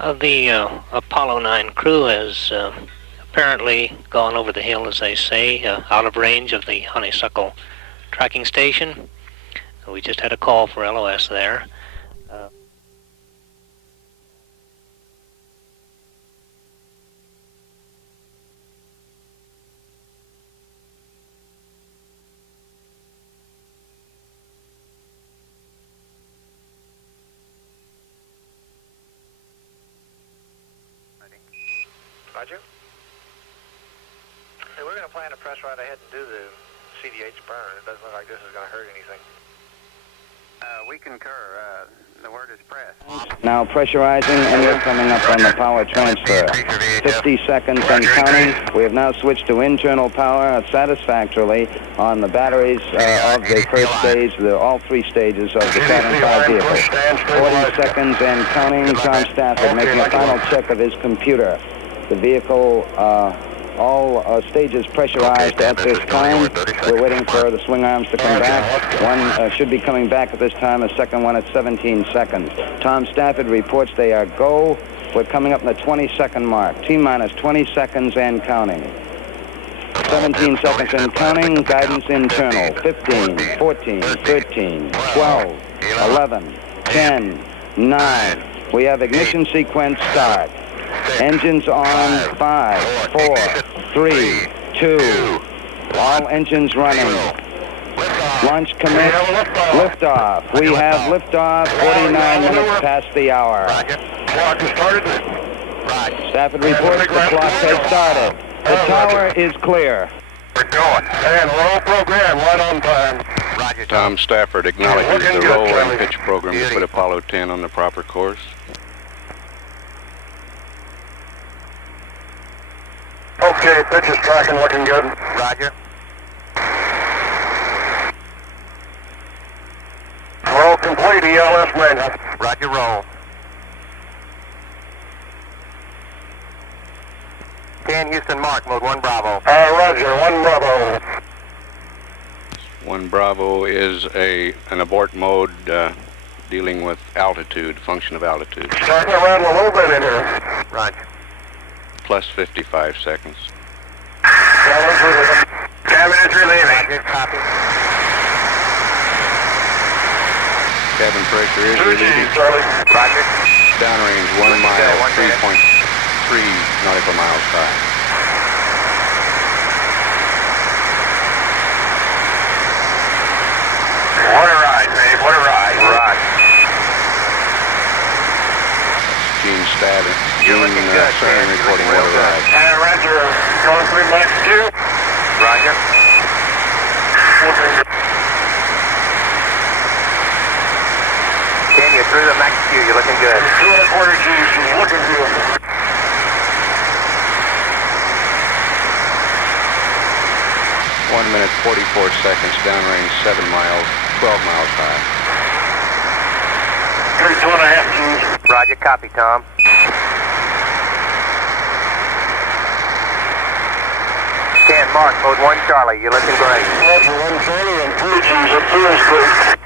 The Apollo 9 crew has apparently gone over the hill, as they say, out of range of the Honeysuckle tracking station. We just had a call for LOS there. Roger. Hey, we're going to plan to press right ahead and do the CDH burn. It doesn't look like this is going to hurt anything. We concur. The word is press. Now pressurizing, and we're coming up on the power transfer. 50 seconds and counting. We have now switched to internal power satisfactorily on the batteries of the first stage, all three stages of the Saturn V vehicle. 40 seconds and counting. Tom Stafford making a final check of his computer. The vehicle, all stages pressurized at this time. We're waiting for the swing arms to come back. One should be coming back at this time, a second one at 17 seconds. Tom Stafford reports they are go. We're coming up in the 20-second mark. T-minus 20 seconds and counting. 17 seconds and counting. Guidance internal. 15, 14, 13, 12, 11, 10, 9. We have ignition sequence start. Engines on. 5, 4, 3, 2. All engines running. Launch commit. Liftoff. We have liftoff. 49 minutes past the hour. Clock has started. Stafford reports the clock has started. The tower is clear. We're going. And roll program right on time. Roger. Tom Stafford acknowledges the roll and pitch program to put Apollo 10 on the proper course. Okay, pitch is tracking, looking good. Roger. Roll complete, ELS maintenance. Roger, roll. 10 Houston Mark, mode 1 Bravo. Roger, 1 Bravo. 1 Bravo is an abort mode dealing with altitude, function of altitude. Starting to rattle a little bit in here. Roger. Plus 55 seconds. Cabin is relieving. Roger, copy. Cabin pressure is relieving. Roger. Downrange 1 mile, 3.3 nautical miles high. What a ride, babe. What a ride. Roger. Gene Stafford. Gene Cern reporting what a ride. Roger. Going through Max Q. Roger. Ken, you're through the Max Q. You're looking good. 2 1/4 G. She's looking good. One minute, 44 seconds, downrange 7 miles, 12 miles high. 2.5 G. Roger, copy, Tom. Ken, Mark, mode 1 Charlie, you're looking great. Roger, 1 Charlie and 3 G's at 2 straight.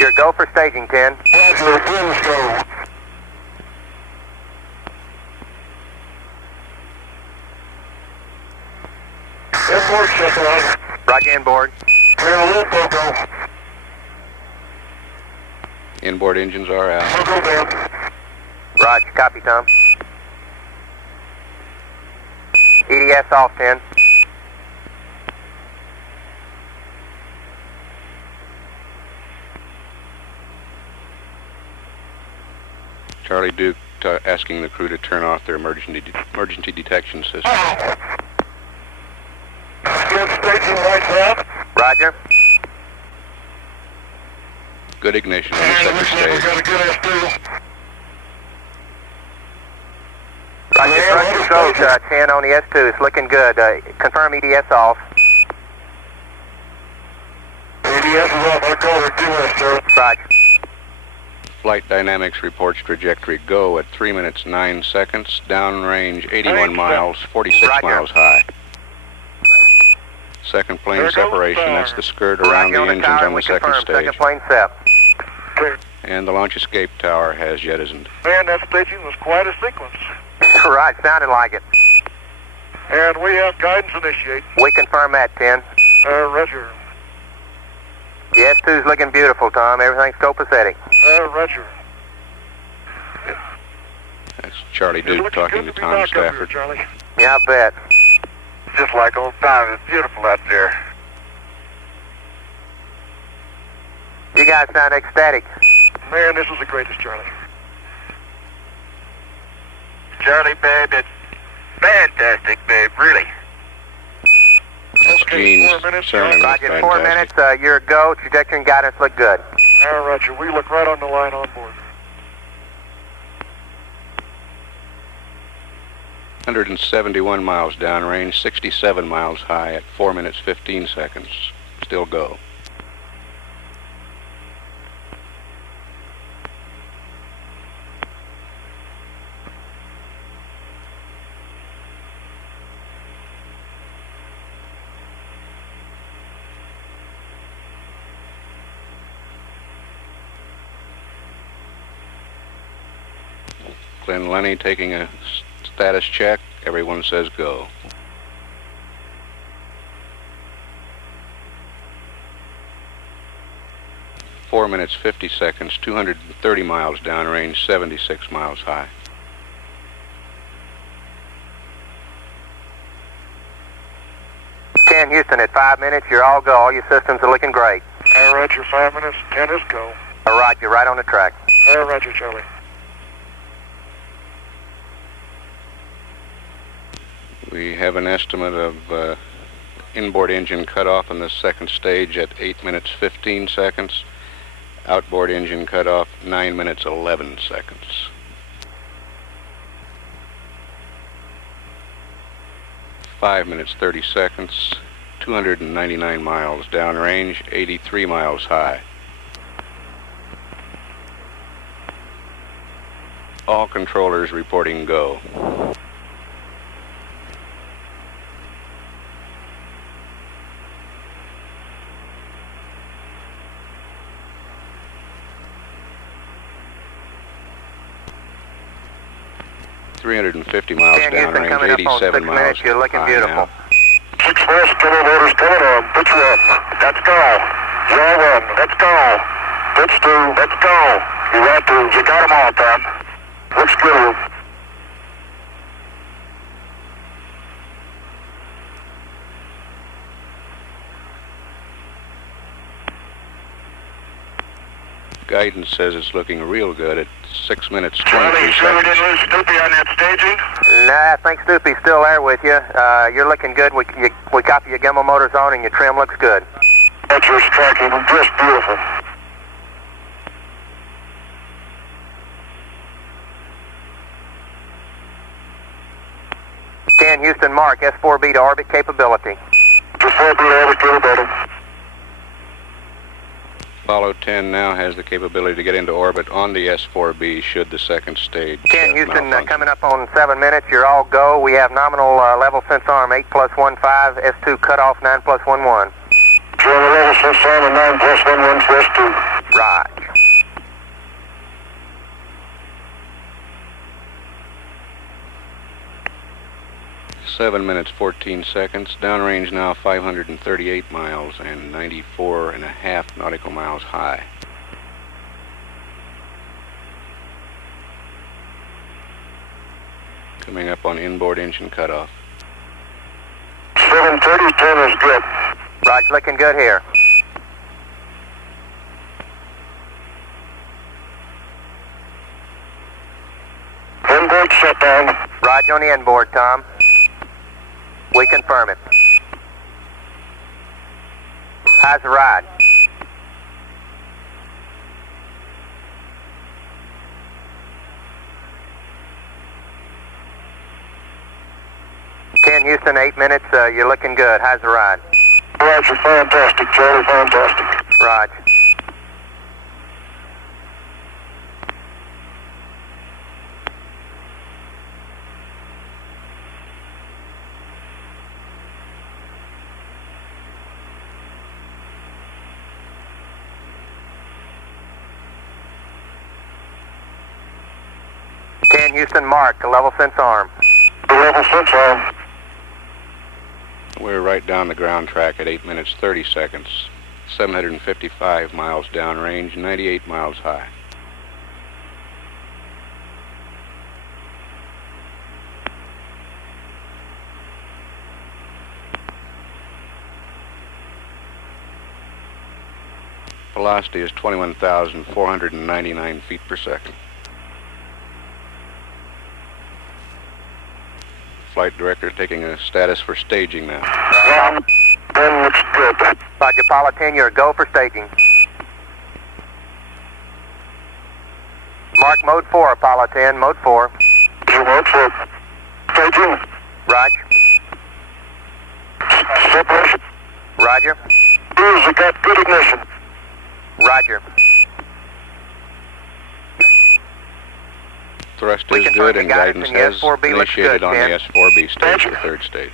You're go for staging, Ken. Roger, 10 straight. Airport check out. Roger, inboard. Clear the loop, Loco. Inboard engines are out. Loco down. Roger, copy, Tom. EDS off, 10. Charlie Duke asking the crew to turn off their emergency detection system. Good staging lights out. Roger. Good ignition on the And second looks like we stage. got a good S2. Roger, front controls, 10 on the S2. It's looking good. Confirm EDS off. ADS is off. I called her 2S, sir. Roger. Flight Dynamics reports trajectory go at 3 minutes 9 seconds, downrange 81 miles, 46 miles high. Second plane separation, that's the skirt around the engines on the second stage. Second plane set. And the launch escape tower has jettisoned. Man, that staging was quite a sequence. Right, sounded like it. And we have guidance initiate. We confirm that, 10. Roger. The S2's looking beautiful, Tom. Everything's copacetic. Roger. That's Charlie You're Duke looking talking good to be Tom back up here, Stafford. Charlie. Yeah, I bet. Just like old times. It's beautiful out there. You guys sound ecstatic. Man, this is the greatest, Charlie. Charlie, babe, it's fantastic, babe, really. That's Gene's 4 minutes, Cernan. Roger, 4 minutes, you're go. Trajectory and guidance look good. Roger, we look right on the line on board. 171 miles downrange, 67 miles high at 4 minutes 15 seconds. Still go. Glenn Lenny taking a status check. Everyone says go. Four minutes 50 seconds, 230 miles downrange, 76 miles high. Houston, at 5 minutes, you're all go. All your systems are looking great. Roger, 5 minutes, 10 is go. Roger, right on the track. Roger, Charlie. We have an estimate of inboard engine cutoff in the second stage at 8 minutes 15 seconds. Outboard engine cutoff 9 minutes 11 seconds. 5 minutes 30 seconds. 299 miles downrange, 83 miles high. All controllers reporting go. .350 miles downrange, coming up on 87 6 miles minutes, you're looking high beautiful. now. 6 West, telemeters coming on. Pitch 1. Let's go. Yaw 1. Let's go. Pitch 2. Let's go. You got to. You got them all, Tom. Looks good. Guidance says it's looking real good at 6 minutes 23 Charlie, you sure we seconds. didn't lose Snoopy on that staging? Nah, I think Snoopy's still there with you. You're looking good. We copy your gimbal motors on and your trim looks good. That's your tracking. Just beautiful. Houston, mark S4B to orbit capability. S4B to orbit capability. Apollo 10 now has the capability to get into orbit on the S4B should the second stage 10 Houston, malfunction. coming up on 7 minutes. You're all go. We have nominal level sense arm 8+15, S2 cutoff 9+11. German level sense arm and 9+11 for S2. Right. .7 minutes 14 seconds. Downrange now 538 miles and 94.5 nautical miles high. Coming up on inboard engine cutoff. 730, 10 is good. Right, looking good here. Inboard shutdown. Roger on the inboard, Tom. We confirm it. How's the ride? Houston, 8 minutes. You're looking good. How's the ride? Roger, fantastic. Charlie, fantastic. Roger. 10 Houston, mark, level sense arm. Level sense arm. We're right down the ground track at 8 minutes 30 seconds, 755 miles downrange, 98 miles high. Velocity is 21,499 feet per second. Flight director taking a status for staging now. 10 looks good. Roger, Apollo 10, you're a go for staging. Mark mode 4, Apollo 10, mode 4. Mode 4. Staging. Roger. Separation. Roger. We got good ignition. Roger. Thrust We is confirm good the and guidance guidance in the has S4B looks initiated good, on Ken. the S4B stage, the third stage.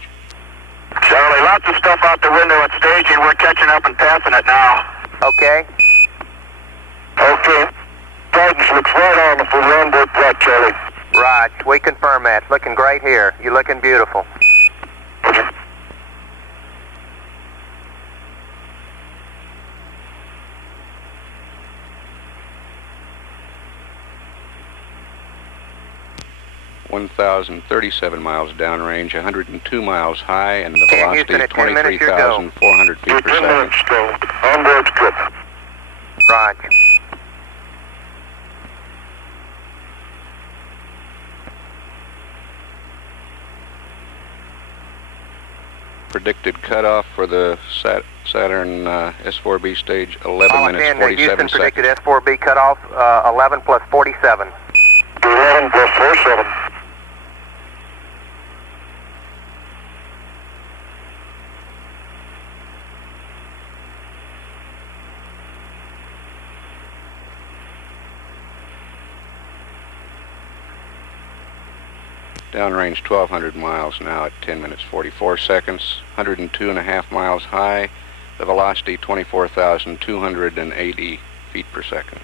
Charlie, lots of stuff out the window at staging. We're catching up and passing it now. Okay. Okay. Guidance looks right on if we run with that, Charlie. Right, we confirm that. Looking great here. You're looking beautiful. Okay. (1,037 miles downrange, 102 miles high, and the Ken velocity Houston, is at 10 minutes, your go. 23,400 feet per 10 second. minutes still. Onboard's good. Right. Predicted cutoff for the Saturn S4B stage, 11 Apollo minutes 10, 47 Houston seconds. predicted S4B cutoff 11 plus 47. 11 plus 47. Downrange 1,200 miles now at 10 minutes 44 seconds, 102.5 miles high, the velocity 24,280 feet per second.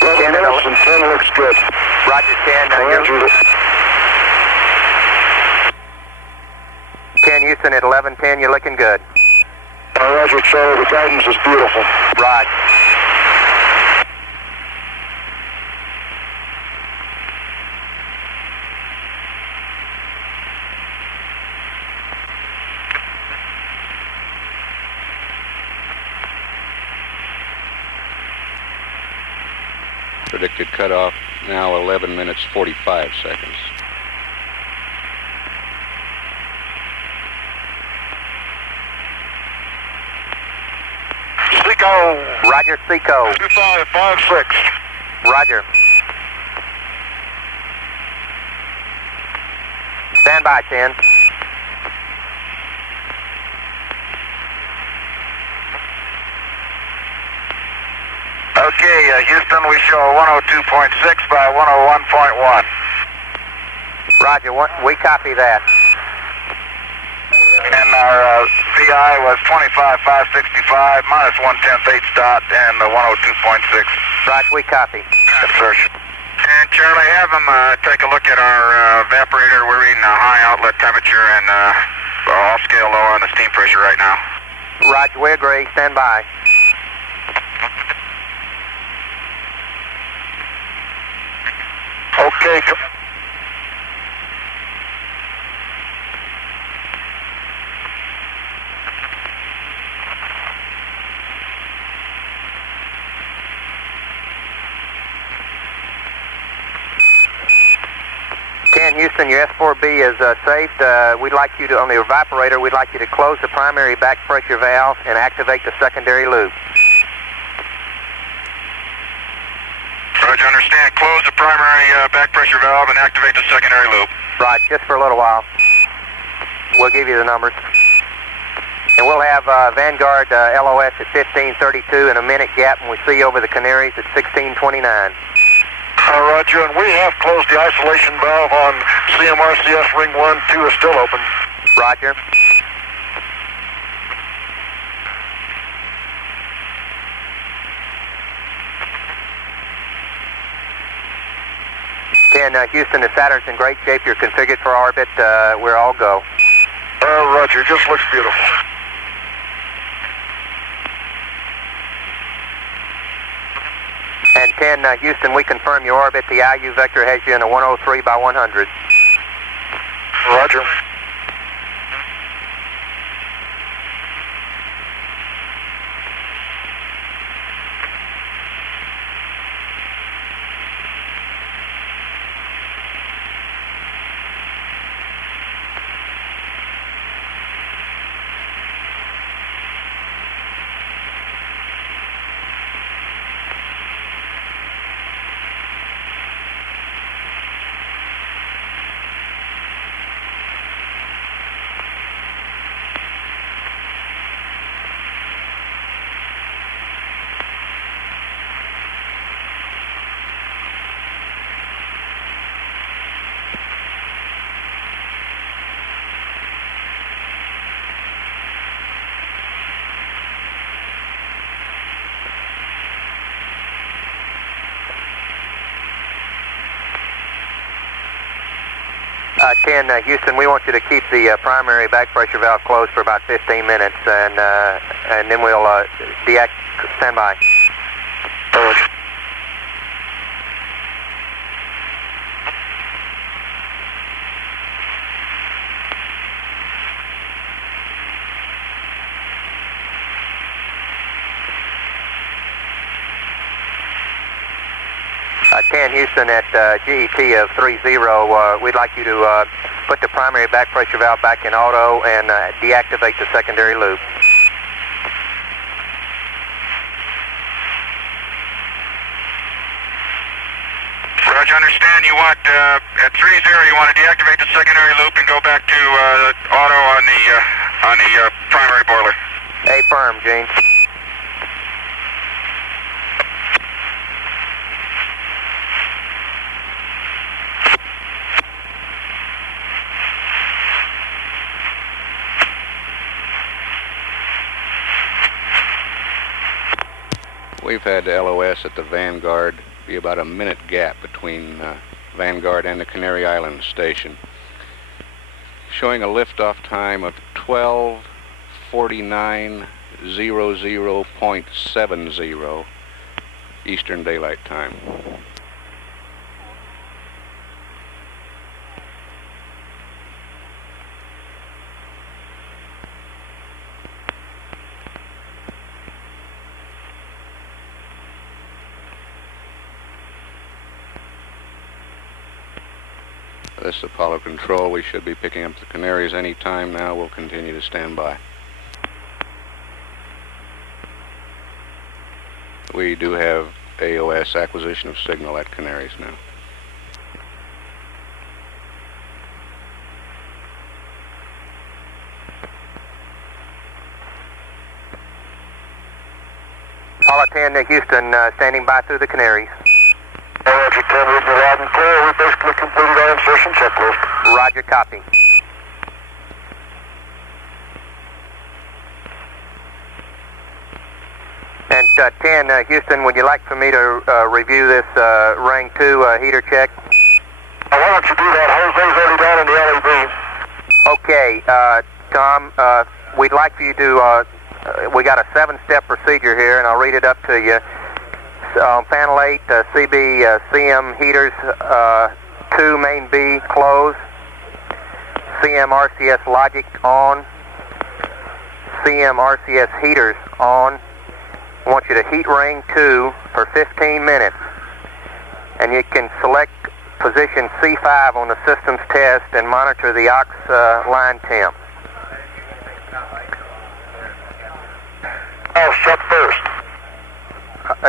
And 10 looks good. Roger, 10. Roger. 10 Houston at 11:10. You're looking good. Roger, Charlie. The guidance is beautiful. Right. Predicted cutoff now 11 minutes 45 seconds. Seco. Roger, Seco. 2556. Roger. Stand by, 10. Okay, Houston, we show 102.6 by 101.1. Roger, we copy that. And our VI was 25,565 minus 1/10 H-dot and 102.6. Right, we copy. Yes, sir. And Charlie, have them take a look at our evaporator. We're reading a high outlet temperature and off scale low on the steam pressure right now. Roger, we agree. Stand by. Okay. Houston, your S4B is safe. We'd like you to, on the evaporator, we'd like you to close the primary back pressure valve and activate the secondary loop. Roger, understand. Close the primary back pressure valve and activate the secondary loop. Right, just for a little while. We'll give you the numbers. And we'll have Vanguard LOS at 1532 and a minute gap when we see you over the Canaries at 1629. Roger, and we have closed the isolation valve on CMRCS ring 1, 2 is still open. Roger. 10 Houston, the Saturn's in great shape. You're configured for orbit. We're all go. Roger, just looks beautiful. And 10 Houston, we confirm your orbit. The IU vector has you in a 103 by 100. Roger. Uh, 10 Houston, we want you to keep the primary back pressure valve closed for about 15 minutes, and then we'll stand by. Roger. Uh, 10 Houston at GET of 30, we'd like you to put the primary back pressure valve back in auto and deactivate the secondary loop. Roger, understand you want, at 30, you want to deactivate the secondary loop and go back to auto on the primary boiler. Affirm, Gene. We've had LOS at the Vanguard be about a minute gap between Vanguard and the Canary Islands station, showing a liftoff time of 12:49:00.70 Eastern Daylight Time. This is Apollo Control. We should be picking up the Canaries any time now. We'll continue to stand by. We do have AOS, acquisition of signal, at Canaries now. Apollo 10 Houston, standing by through the Canaries. Roger, 10, reading loud and clear. We basically completed our insertion checklist. Roger, copy. And 10 Houston, would you like for me to review this ring 2 heater check? Why don't you do that? Jose's already down in the LEB. Okay, Tom, we'd like for you to, we got a 7-step procedure here, and I'll read it up to you. On panel 8, CB CM heaters 2 main B closed, CM RCS logic on, CM RCS heaters on. I want you to heat ring 2 for 15 minutes, and you can select position C5 on the systems test and monitor the aux line temp. I'll shut first.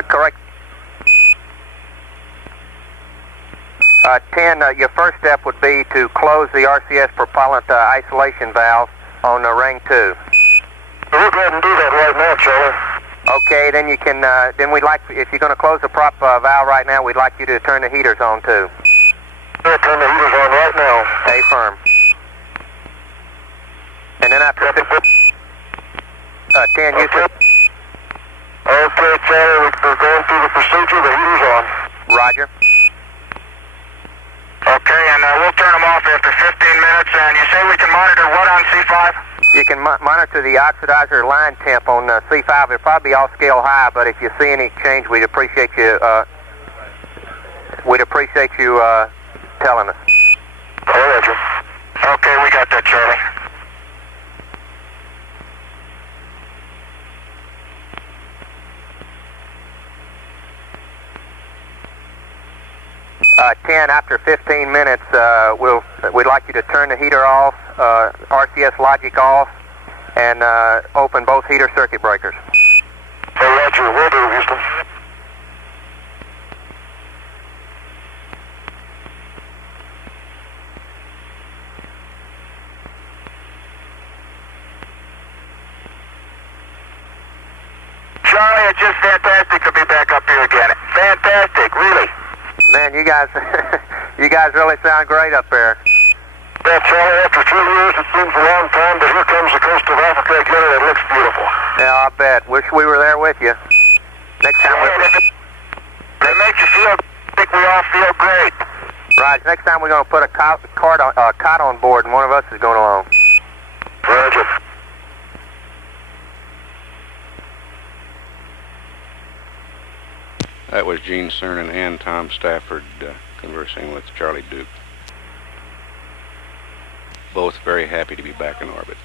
Correct. 10, your first step would be to close the RCS propellant isolation valve on ring 2. We'll go ahead and do that right now, Charlie. Okay, then you can, then we'd like, if you're going to close the prop valve right now, we'd like you to turn the heaters on too. We'll turn the heaters on right now. Affirm. And then after 10, you can... Okay, Charlie, we're going through the procedure. The heater's on. Roger. Okay, and we'll turn them off after 15 minutes, and you say we can monitor what on C5? You can monitor the oxidizer line temp on C5. It'll probably be off scale high, but if you see any change, we'd appreciate you telling us. Oh, Roger. Okay, we got that, Charlie. After 15 minutes, we'd like you to turn the heater off, RCS logic off, and open both heater circuit breakers. Hey, Roger, will do, Houston. Charlie, it's just fantastic to be back up here again. Fantastic, really. Man, you guys really sound great up there. Yeah, Charlie, after 3 years, it seems a long time, but here comes the coast of Africa again, and it looks beautiful. Yeah, I bet. Wish we were there with you. Next time They make you feel, I think we all feel great. Right, next time we're going to put a cot on board, and one of us is going along. Roger. That was Gene Cernan and Tom Stafford conversing with Charlie Duke. Both very happy to be back in orbit.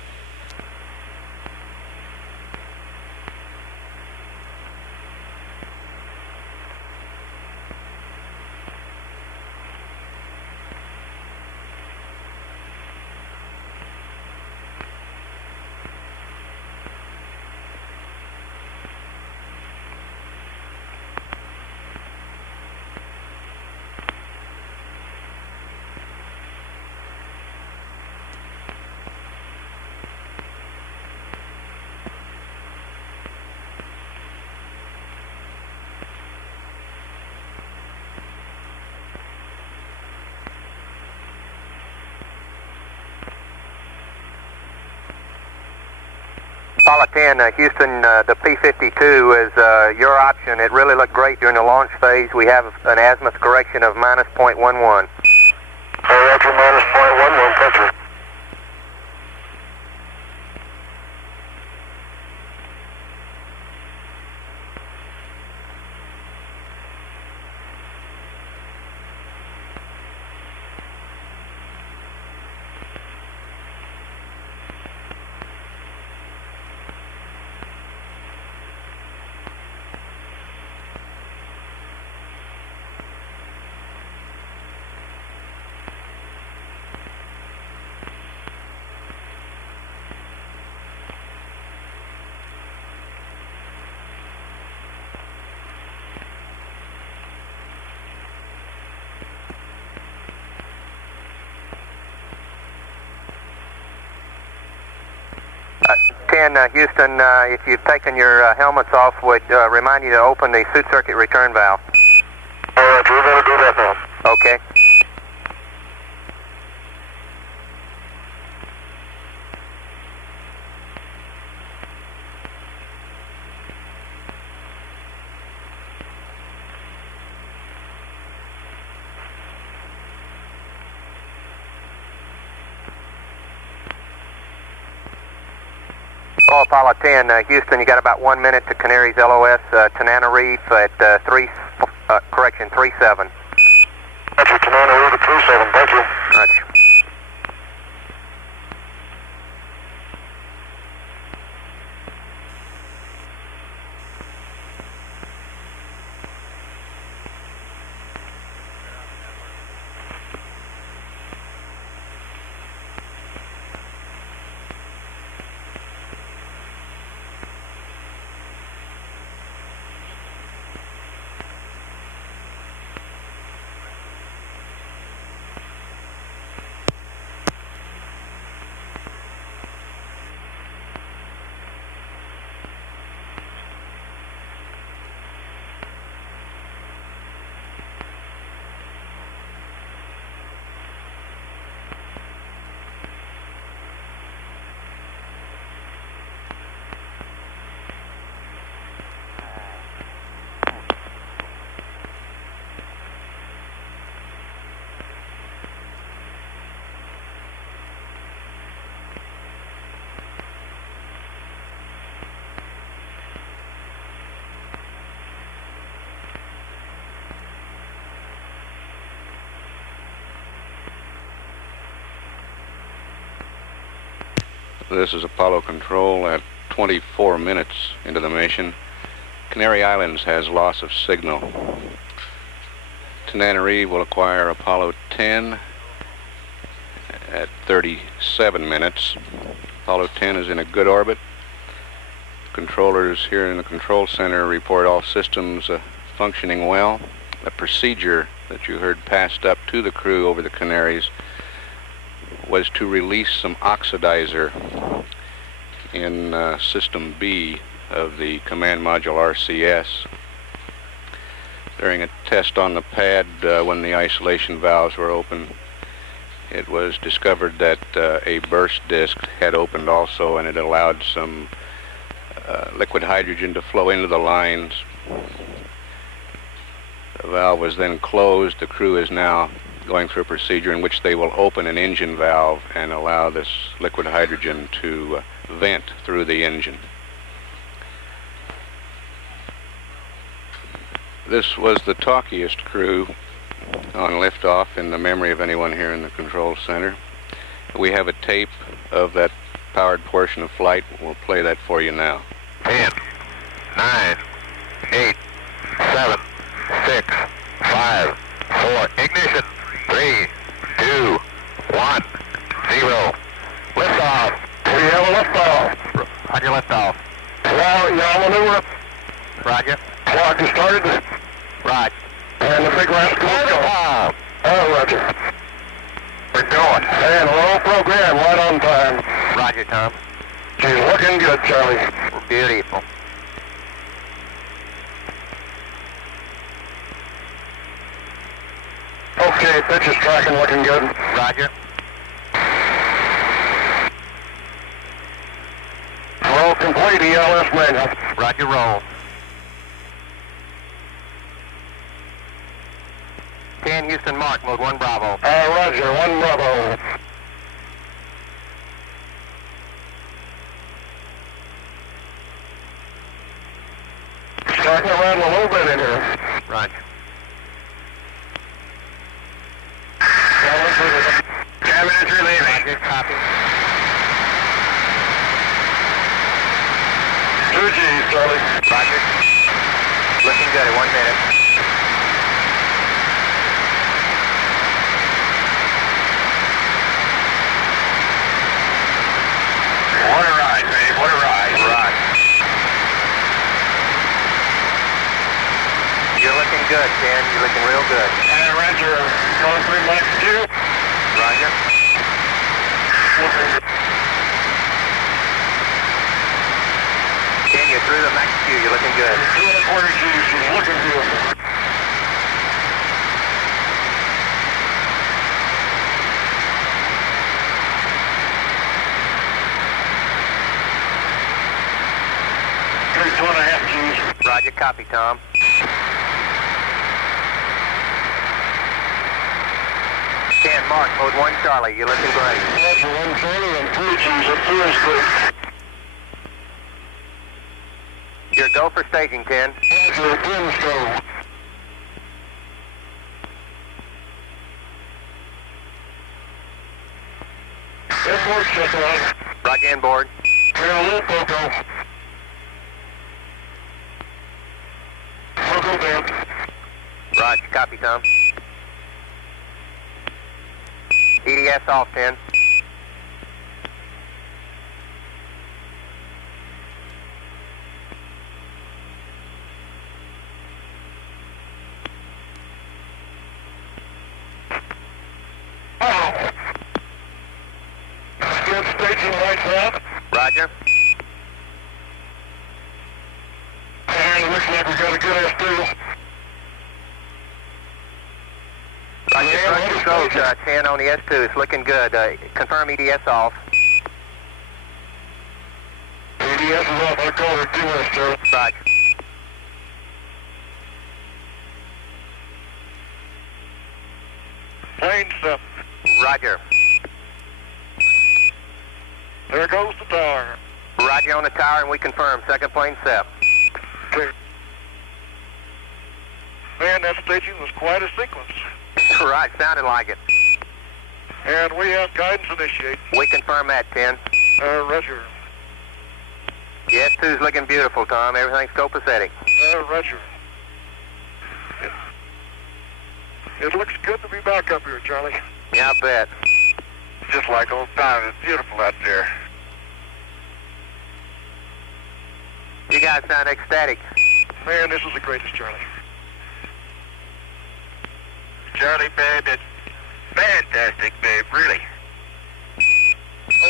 Apollo 10, Houston, the P-52 is your option. It really looked great during the launch phase. We have an azimuth correction of -0.11. Roger, -0.11, thank you. Houston, if you've taken your helmets off, would remind you to open the suit circuit return valve. All right, we're going to do that now. Okay. Oh, Apollo 10, Houston, you got about 1 minute to Canary's LOS, Tanana Reef at 37. Roger, Tanana Reef at 37, thank you. Roger. This is Apollo Control at 24 minutes into the mission. Canary Islands has loss of signal. Tananarive will acquire Apollo 10 at 37 minutes. Apollo 10 is in a good orbit. Controllers here in the control center report all systems functioning well. The procedure that you heard passed up to the crew over the Canaries was to release some oxidizer in System B of the command module RCS. During a test on the pad when the isolation valves were open, it was discovered that a burst disc had opened also, and it allowed some liquid hydrogen to flow into the lines. The valve was then closed. The crew is now going through a procedure in which they will open an engine valve and allow this liquid hydrogen to vent through the engine. This was the talkiest crew on liftoff in the memory of anyone here in the control center. We have a tape of that powered portion of flight. We'll play that for you now. 10, 9, 8, 7, 6, 5, 4, ignition, 3, 2, 1, 0. Liftoff. We have a liftoff. Roger, liftoff. Well, y'all maneuver. Roger. Clock is started. Right. And the big rascal is going. Oh, Roger. We're going. And low program, right on time. Roger, Tom. She's looking good, Charlie. Beautiful. Okay, pitch is tracking, looking good. Roger. Roll complete, ELS manual. Roger, roll. 10 Houston Mark, mode 1 Bravo. Roger, 1 Bravo. Starting to rattle a little bit in here. Roger. Cabin entry leaving. Roger, copy. 2G, Charlie. Roger. Looking good at 1 minute. What a ride, babe. What a ride. Right. You're looking good, Ken. You're looking real good. And Roger, going through Max Q. Roger. Ken, you're through the Max Q. You're looking good. 2 1/4 G. She's looking good. Three 2.5 Gs. Roger, copy, Tom. Ken, Mark, mode 1 Charlie, you're looking great. Roger, 1 Charlie and 3 Gs at 2 square. Your go for staging, Ken. Roger, 10 go. Inboard check on. Roger, inboard. We're a little Poco. Poco down. Roger, copy, Tom. EDS off, 10. Oh! Good staging lights out. Roger. And it looks like we got a good S2. Roger, thrust controls 10 on the S2. It's looking good. Confirm EDS off. EDS is off. I call her 2S, Charlie. Roger. Plane step. Roger. There goes the tower. Roger on the tower, and we confirm. Second plane set. Okay. Man, that staging was quite a sequence. Right, sounded like it. And we have guidance initiate. We confirm that, 10. Roger. Yeah, S2's looking beautiful, Tom. Everything's copacetic. Roger. It looks good to be back up here, Charlie. Yeah, I bet. Just like old times. It's beautiful out there. You guys sound ecstatic. Man, this is the greatest, Charlie. Charlie, babe, it's fantastic, babe, really.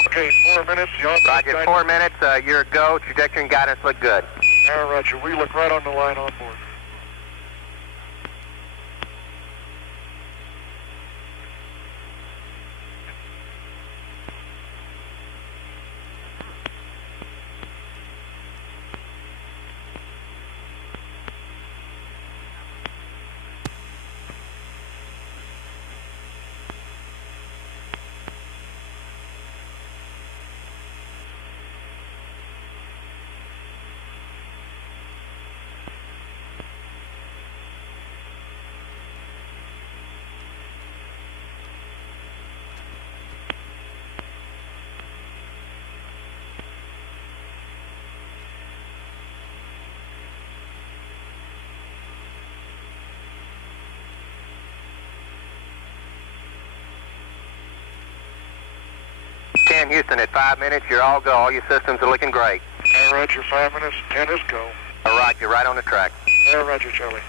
Okay, 4 minutes. Roger, 4 minutes. You're a go. Trajectory and guidance look good. Roger. We look right on the line on board. Houston, at 5 minutes, you're all go. All your systems are looking great. Roger, 5 minutes, 10 is go. All right, you're right on the track. Roger, Charlie.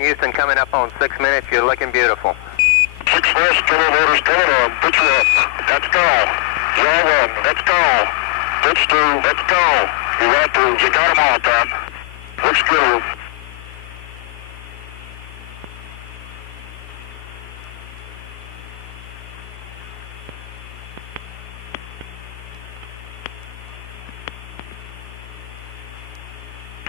Houston, coming up on 6 minutes, you're looking beautiful. 6 minutes, kilometers, coming on. Pitch up. Let's go. Draw 1. Let's go. Pitch 2. Let's go. You got to. You got them all, Tom. Looks good.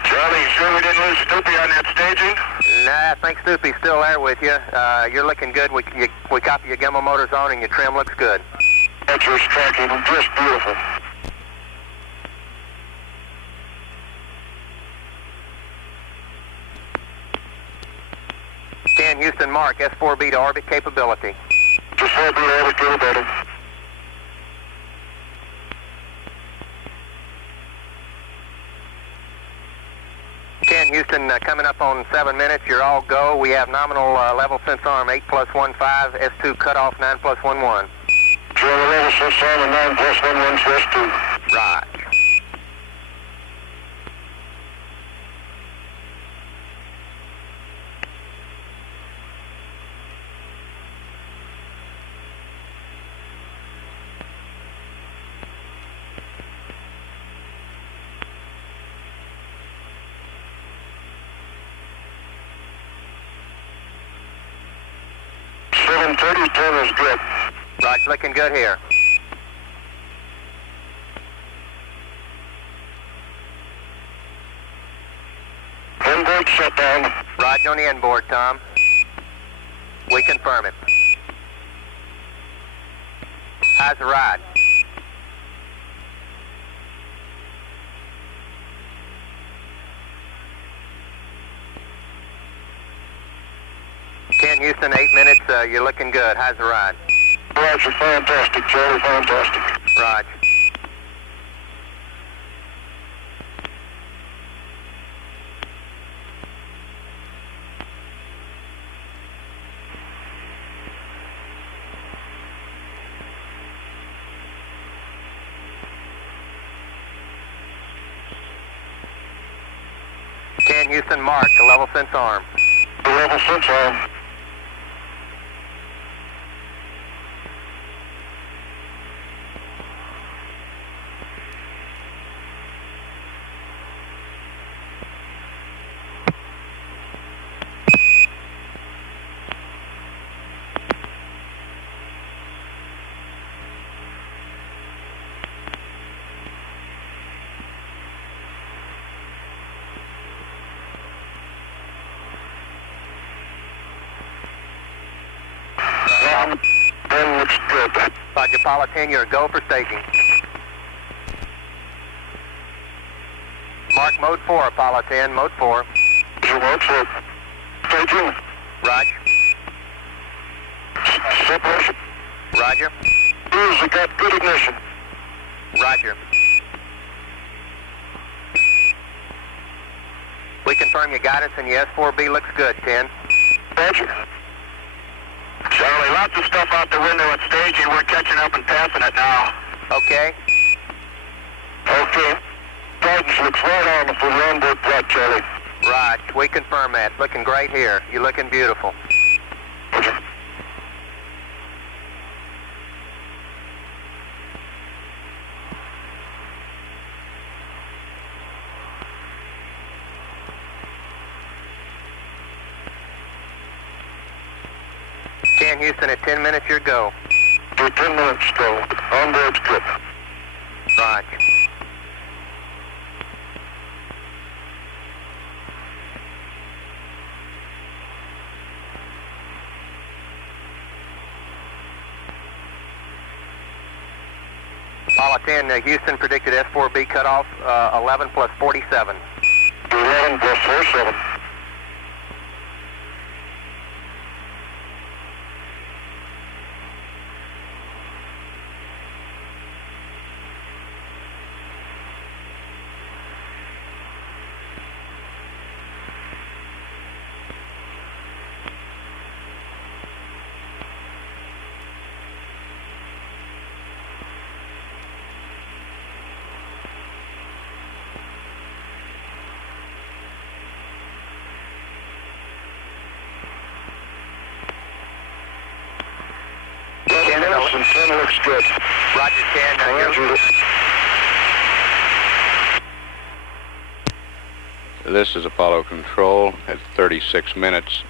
Charlie, you sure we didn't lose Snoopy on that staging? Nah, I think Snoopy's still there with you. You're looking good. We copy your gimbal motors on and your trim looks good. Answer's tracking just beautiful. Houston, mark S4B to orbit capability. Just 4B to orbit capability. Houston, coming up on 7 minutes, you're all go. We have nominal level sense arm 8+15, S2 cutoff 9+11. German level sense arm 9+11 for S2. Right. Turn is good. Right, looking good here. Inboard shutdown. Roger on the inboard, Tom. We confirm it. How's the ride? Houston, 8 minutes. You're looking good. How's the ride? Roger, fantastic, Charlie, fantastic. Roger. Houston, mark to level sense arm. Level sense arm. 10 looks good. Roger, Apollo 10, you're a go for staging. Mark mode 4, Apollo 10, mode 4. You mode 4. Staging. Roger. Separation. Roger. We got good ignition. Roger. We confirm your guidance and your S4B looks good, 10. Roger. Charlie, lots of stuff out the window at staging. We're catching up and passing it now. Okay. Okay. Guidance looks right on for the onboard flight, Charlie. Right, we confirm that. Looking great here. You're looking beautiful. Roger. Houston, at 10 minutes, your go. Do 10 minutes, go. Onboard good. Roger. Apollo 10, Houston predicted S4B cutoff 11 plus 47. 11 plus 47. And 10 looks good. Roger, 10. This is Apollo Control at 36 minutes,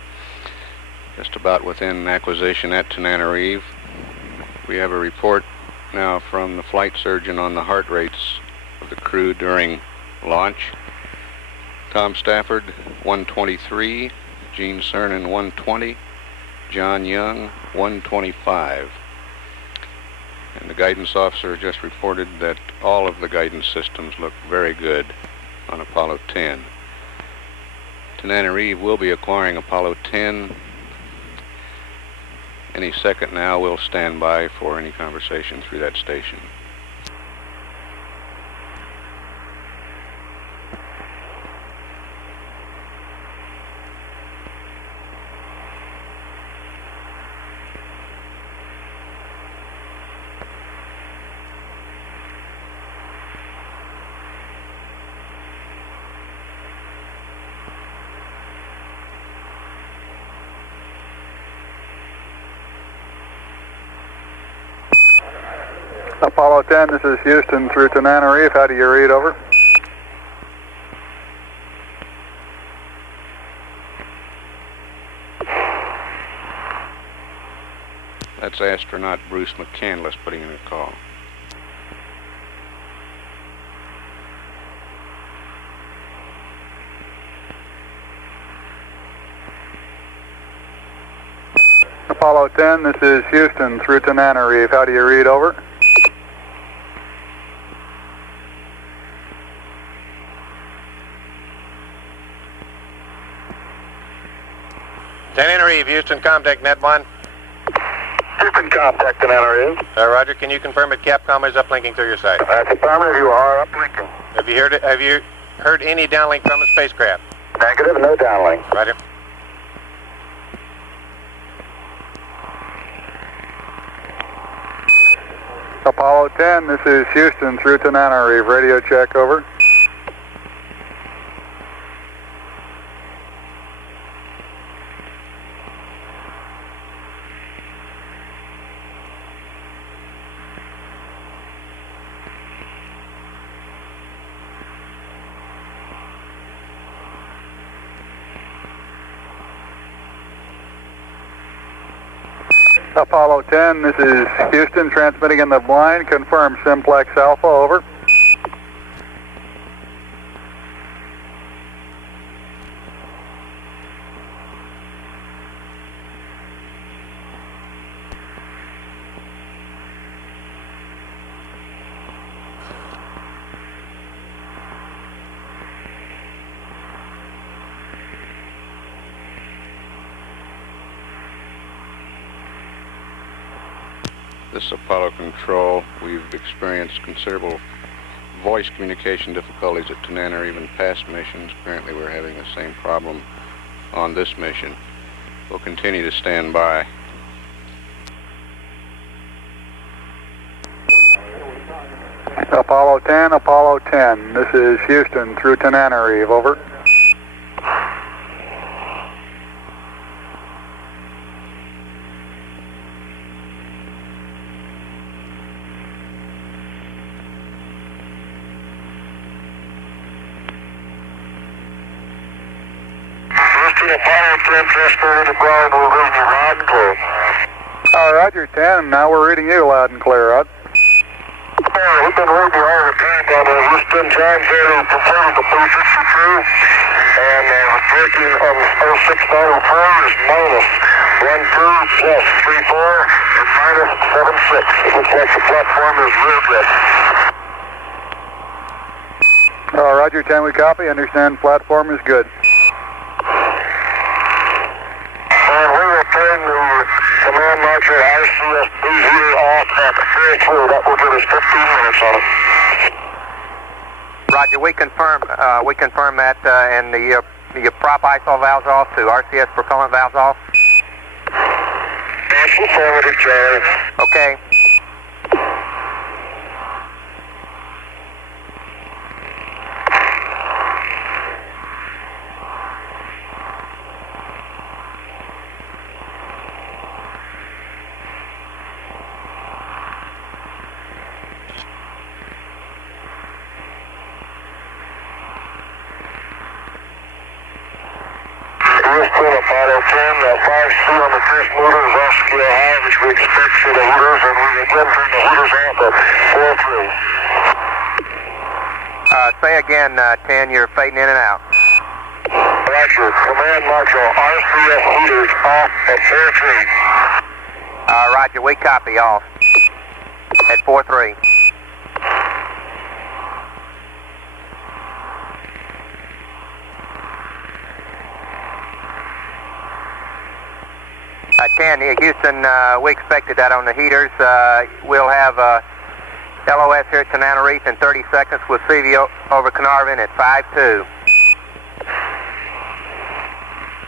just about within acquisition at Tananarive. We have a report now from the flight surgeon on the heart rates of the crew during launch. Tom Stafford, 123, Gene Cernan, 120, John Young, 125. And the guidance officer just reported that all of the guidance systems look very good on Apollo 10. Tananarive will be acquiring Apollo 10 any second now. We'll stand by for any conversation through that station. Apollo 10, this is Houston through Tananarive. How do you read, over? That's astronaut Bruce McCandless putting in a call. Apollo 10, this is Houston through Tananarive. How do you read, over? Tananarive, Houston, contact net 1. Houston, contact Tananarive. Roger, can you confirm that Capcom is uplinking through your site? Affirmative, you are uplinking. Have you heard any downlink from the spacecraft? Negative, no downlink. Roger. Apollo 10, this is Houston through Tananarive. Radio check, over. Apollo 10, this is Houston transmitting in the blind. Confirm simplex alpha, over. This is Apollo Control. We've experienced considerable voice communication difficulties at Tanana, even past missions. Currently we're having the same problem on this mission. We'll continue to stand by. Apollo 10, Apollo 10. This is Houston through Tenerife, over. Houston, Apollo 10, transferred to Bravo, we're reading you loud and clear. Roger, 10. Now we're reading you loud and clear, Rod. We've been reading you all the time on the Houston time zero confirmed the 362, and breaking on the 0694 is minus 12 plus 34 and minus 76. It looks like the platform is real good. Roger, 10. We copy. Understand platform is good. And we will turn the command module RCSB heater off at 3-2. That will give us 15 minutes on it. Roger, we confirm that, and the prop ISO valves off too. RCS propellant valves off. That's affirmative, Charlie. Okay. Houston, Apollo 10, 5C on the first motor is off scale high, which we expect for the heaters, and we again turn the heaters off at 4-3. Say again, 10, you're fading in and out. Roger, command module RCS heaters off at 4-3. Roger, we copy off at 4-3. Houston, we expected that on the heaters. We'll have LOS here at Tanana in 30 seconds. We'll see you over Carnarvon at 5-2.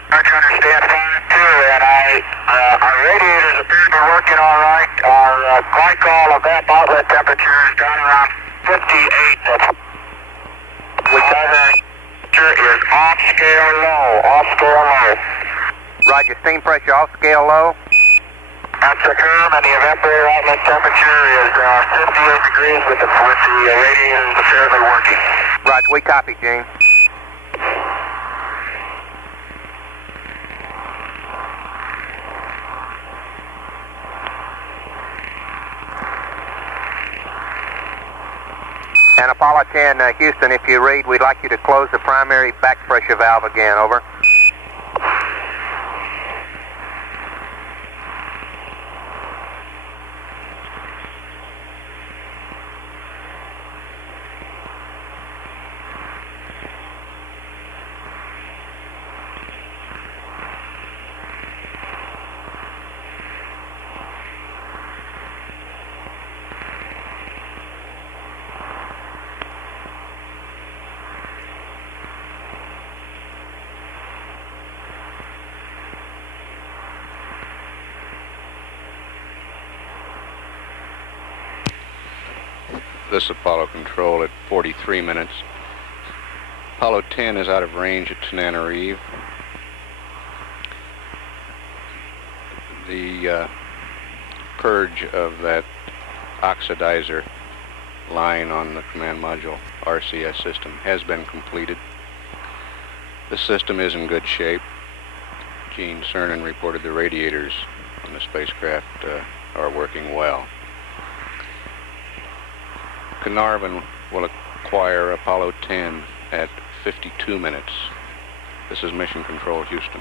I understand 5-2, and our radiators appear to be working all right. Our glycol evap outlet temperature is down around 58. Temperature is off scale low, Roger, steam pressure off scale low. That's the term, and the evaporator outlet temperature is 58 degrees with the radiators apparently working. Roger, we copy, Gene. And Apollo 10, Houston, if you read, we'd like you to close the primary back pressure valve again, over. This Apollo Control at 43 minutes. Apollo 10 is out of range at Tanana. The purge of that oxidizer line on the command module RCS system has been completed. The system is in good shape. Gene Cernan reported the radiators on the spacecraft are working well. Carnarvon will acquire Apollo 10 at 52 minutes. This is Mission Control, Houston.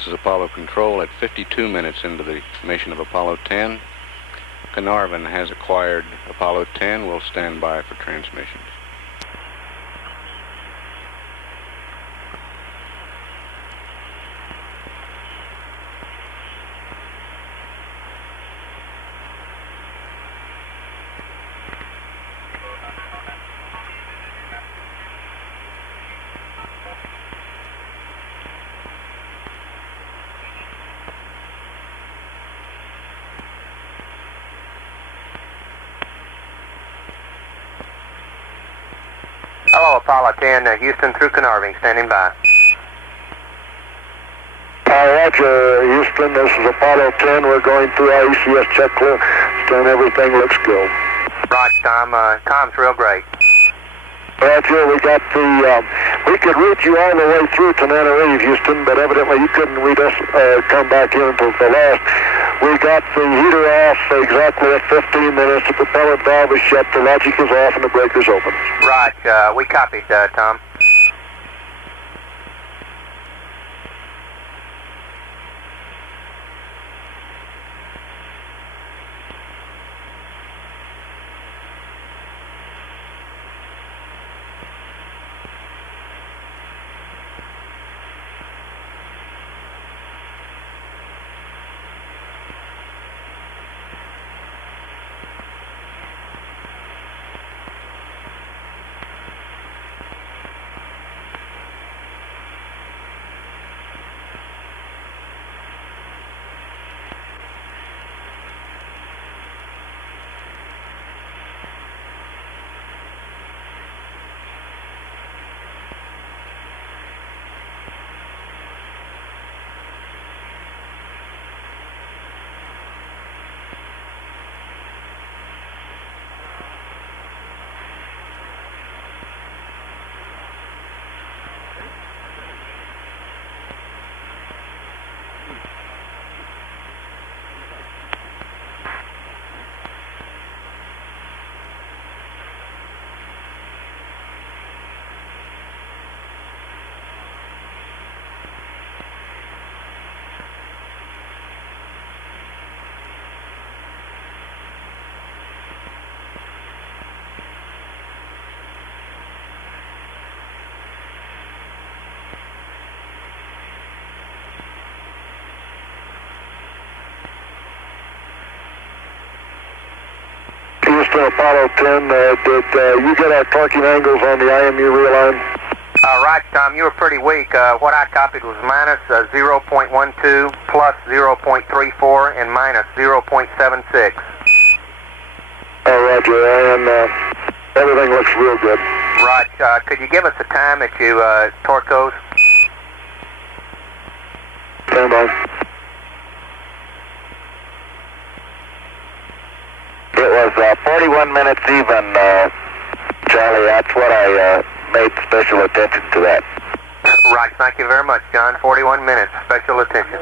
This is Apollo Control at 52 minutes into the mission of Apollo 10. Carnarvon has acquired Apollo 10. We'll stand by for transmissions. Hello, Apollo 10, Houston through Carnarvon, standing by. Roger, Houston, this is Apollo 10. We're going through our ECS checklist, and everything looks good. Roger, Tom. Com's real great. Roger, we got we could read you all the way through Tananarive, Houston, but evidently you couldn't read us come back in until the last. We got the heater off exactly at 15 minutes. The propellant valve is shut, the logic is off, and the breaker's open. Right, we copied, Tom. Houston, Apollo 10, did you get our torquing angles on the IMU real line? Right, Tom, you were pretty weak. What I copied was minus 0.12, plus 0.34, and minus 0.76. Oh, Roger, and everything looks real good. Right, could you give us the time that you torque those? Stand by. It was 41 minutes even, Charlie. That's what I made special attention to that. Right, thank you very much, John. 41 minutes, special attention.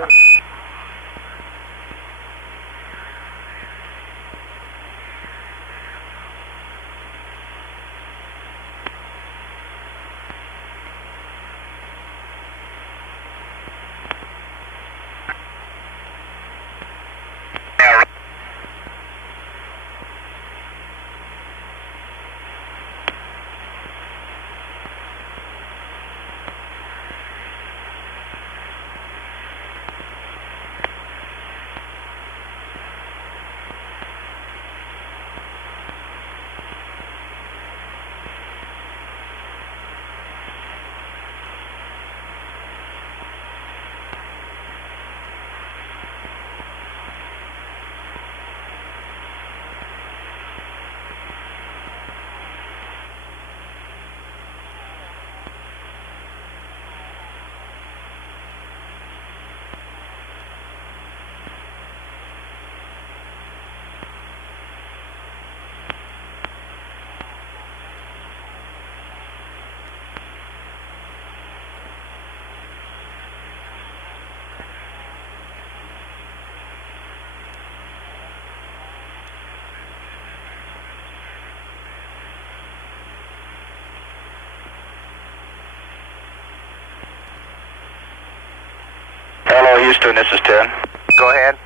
Houston, this is 10. Go ahead.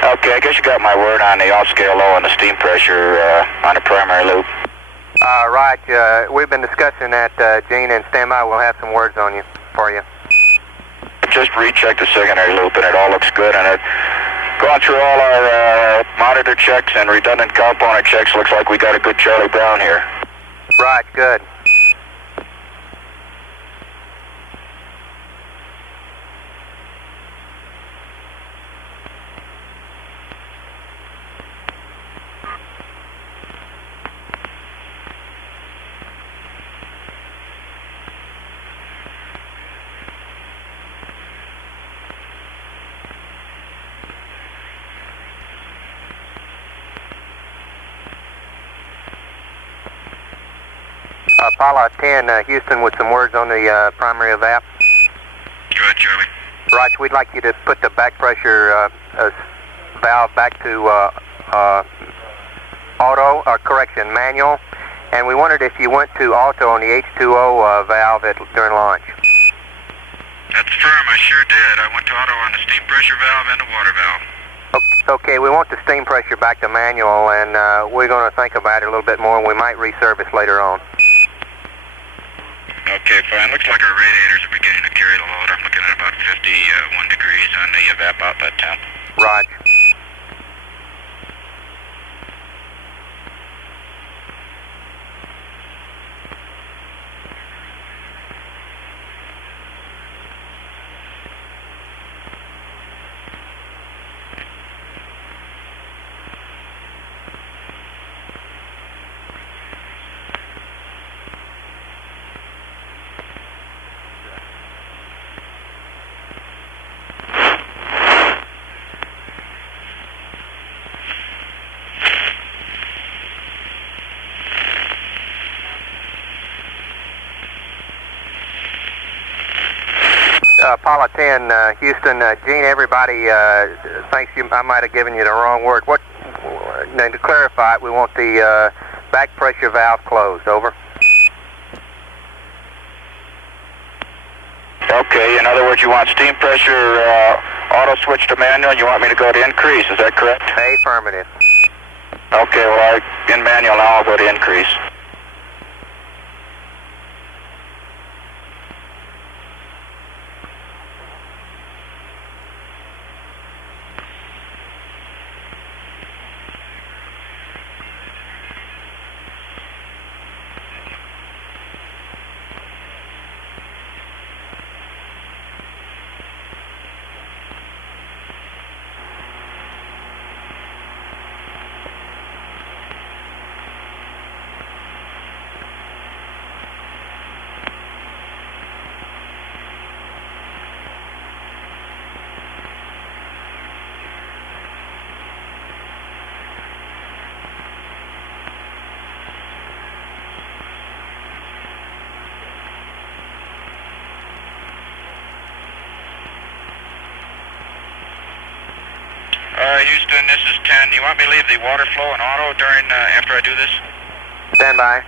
Okay, I guess you got my word on the off-scale low and the steam pressure on the primary loop. Right, we've been discussing that, Gene, and stand by. We'll have some words on you, for you. Just rechecked the secondary loop and it all looks good, and it gone through all our monitor checks and redundant component checks. Looks like we got a good Charlie Brown here. Right, good. Apollo 10, Houston, with some words on the primary evap. Go ahead, Charlie. Right, we'd like you to put the back pressure valve back to auto, or correction, manual. And we wondered if you went to auto on the H2O valve during launch. That's firm, I sure did. I went to auto on the steam pressure valve and the water valve. Okay, we want the steam pressure back to manual, and we're going to think about it a little bit more, and we might reservice later on. Okay, fine. Looks like our radiators are beginning to carry the load. I'm looking at about 51 degrees on the evap outlet temp. Right. Apollo 10, Houston, Gene, everybody thinks I might have given you the wrong word. Now, to clarify it, we want the back pressure valve closed. Over. Okay, in other words, you want steam pressure auto switch to manual, you want me to go to increase, is that correct? Affirmative. Okay, well, in manual now I'll go to increase. Houston, this is 10. You want me to leave the water flow in auto during after I do this? Stand by.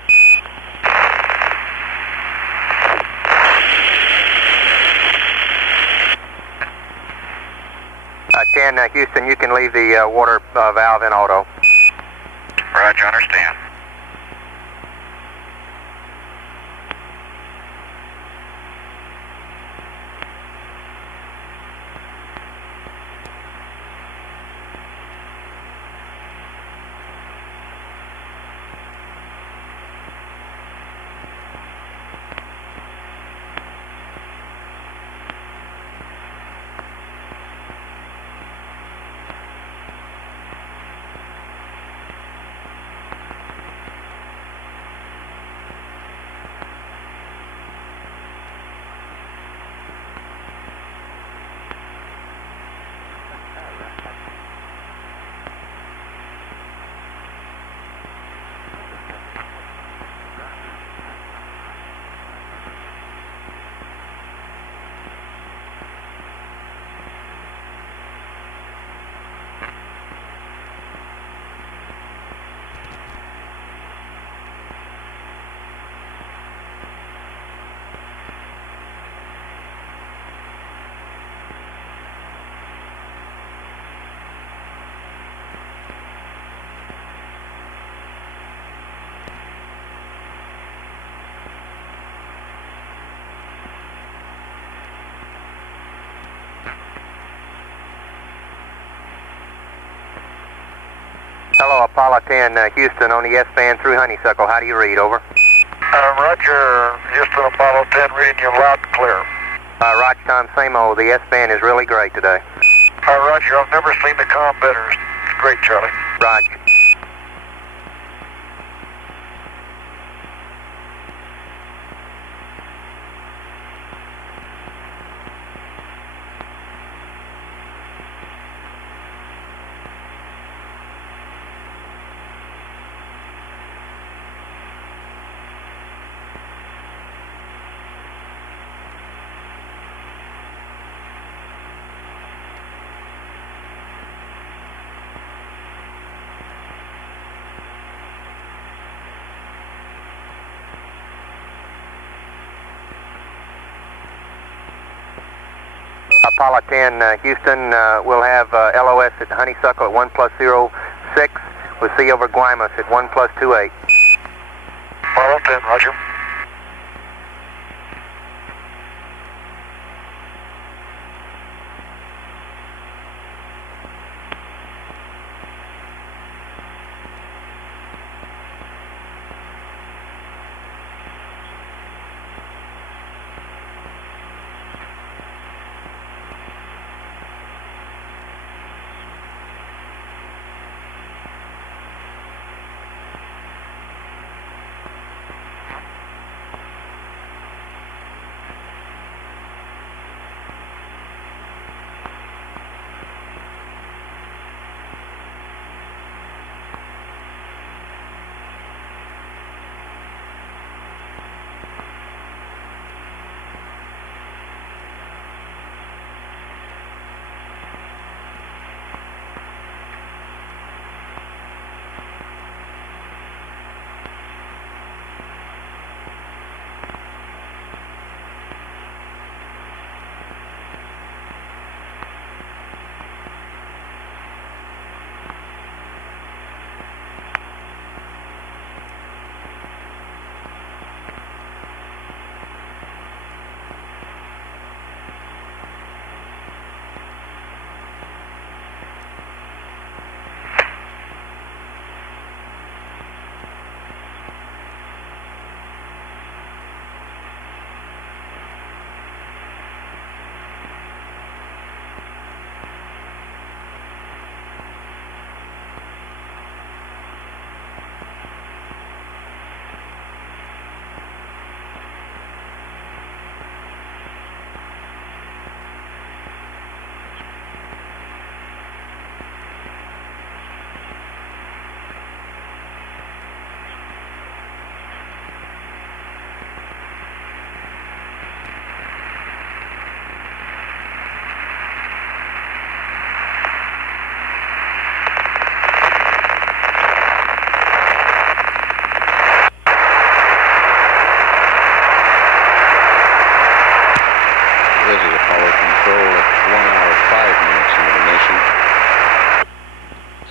10, Houston, you can leave the water valve in auto. Roger, understand. Hello, Apollo 10, Houston on the S-band through Honeysuckle. How do you read? Over. Roger, Houston, Apollo 10, reading you loud and clear. Roger, Tom, same old. The S-band is really great today. Roger, I've never seen the comm better. It's great, Charlie. Roger. Apollo 10, Houston, we'll have LOS at Honeysuckle at 1+06. We'll see you over Guaymas at 1+28. Apollo 10, roger.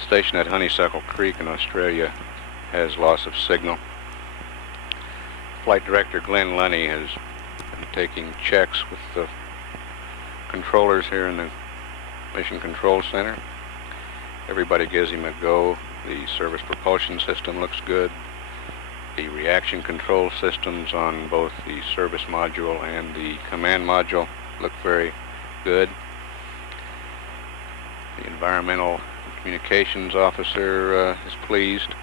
Station at Honeysuckle Creek in Australia has loss of signal. Flight Director Glenn Lunny has been taking checks with the controllers here in the Mission Control Center. Everybody gives him a go. The service propulsion system looks good. The reaction control systems on both the service module and the command module look very good. The environmental communications officer is pleased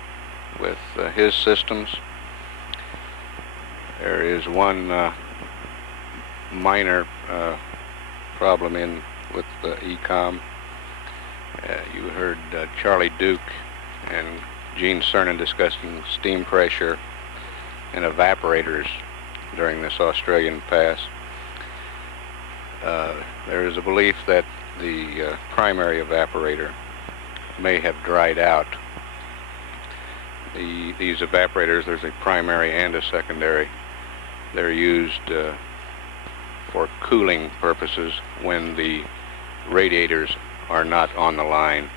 with his systems. There is one minor problem with the ECOM. You heard Charlie Duke and Gene Cernan discussing steam pressure and evaporators during this Australian pass. There is a belief that the primary evaporator may have dried out. These evaporators, there's a primary and a secondary. They're used for cooling purposes when the radiators are not on the line.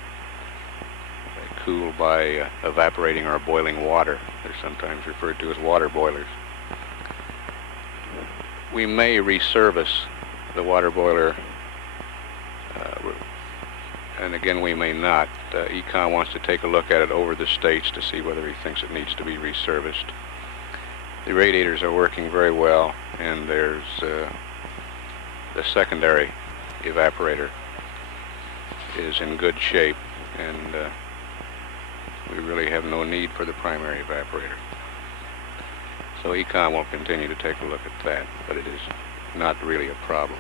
They cool by evaporating or boiling water. They're sometimes referred to as water boilers. We may resurface the water boiler and again we may not. Econ wants to take a look at it over the states to see whether he thinks it needs to be reserviced. The radiators are working very well, and there's the secondary evaporator is in good shape, and we really have no need for the primary evaporator. So Econ will continue to take a look at that, but it is not really a problem.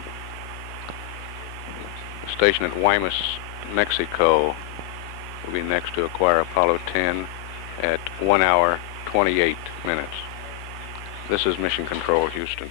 The station at Guaymas, Mexico will be next to acquire Apollo 10 at 1 hour 28 minutes. This is Mission Control, Houston.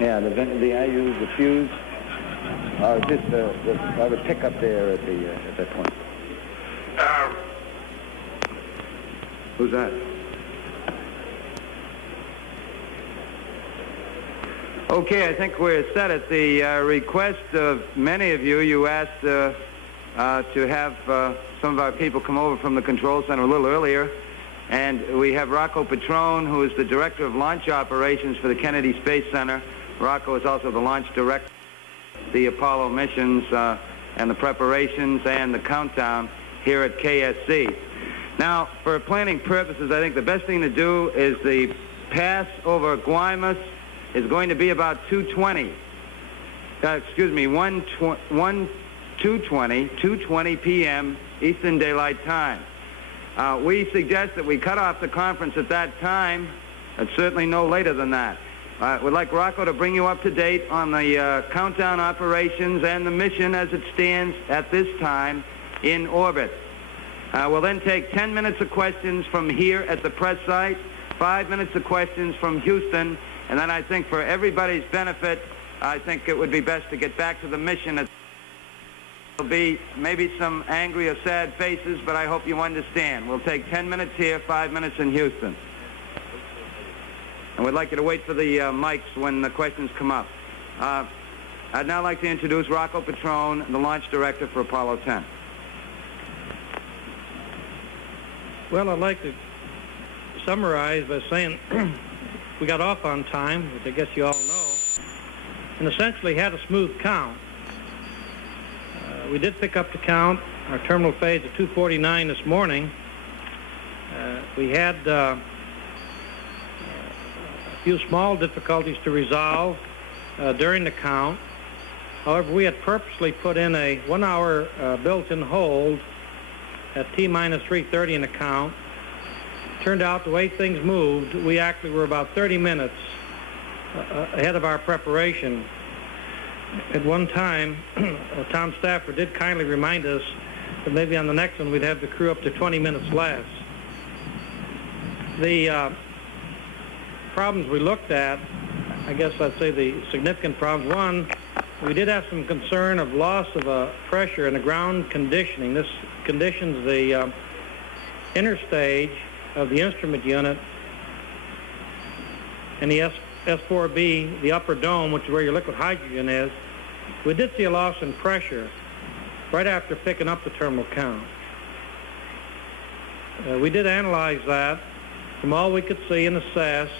Yeah, I use the fuse. I would pick up there at that point. Who's that? Okay, I think we're set. At the request of many of you, you asked to have some of our people come over from the control center a little earlier. And we have Rocco Petrone, who is the Director of Launch Operations for the Kennedy Space Center. Rocco is also the launch director of the Apollo missions and the preparations and the countdown here at KSC. Now, for planning purposes, I think the best thing to do is the pass over Guaymas is going to be about 2:20 p.m. Eastern Daylight Time. We suggest that we cut off the conference at that time, and certainly no later than that. We'd like Rocco to bring you up to date on the countdown operations and the mission as it stands at this time in orbit. We'll then take 10 minutes of questions from here at the press site, 5 minutes of questions from Houston, and then I think for everybody's benefit, I think it would be best to get back to the mission. There'll be maybe some angry or sad faces, but I hope you understand. We'll take 10 minutes here, 5 minutes in Houston. And we'd like you to wait for the mics when the questions come up. I'd now like to introduce Rocco Petrone, the launch director for Apollo 10. Well, I'd like to summarize by saying we got off on time, which I guess you all know, and essentially had a smooth count. We did pick up the count, our terminal phase at 2:49 this morning. We had a few small difficulties to resolve during the count. However, we had purposely put in a 1-hour built-in hold at T-minus 3:30 in the count. Turned out the way things moved, we actually were about 30 minutes ahead of our preparation. At one time, Tom Stafford did kindly remind us that maybe on the next one we'd have the crew up to 20 minutes less. The problems we looked at, I guess I'd say the significant problems. One, we did have some concern of loss of pressure in the ground conditioning. This conditions the inner stage of the instrument unit and the S4B, the upper dome, which is where your liquid hydrogen is. We did see a loss in pressure right after picking up the terminal count. We did analyze that. From all we could see and assess,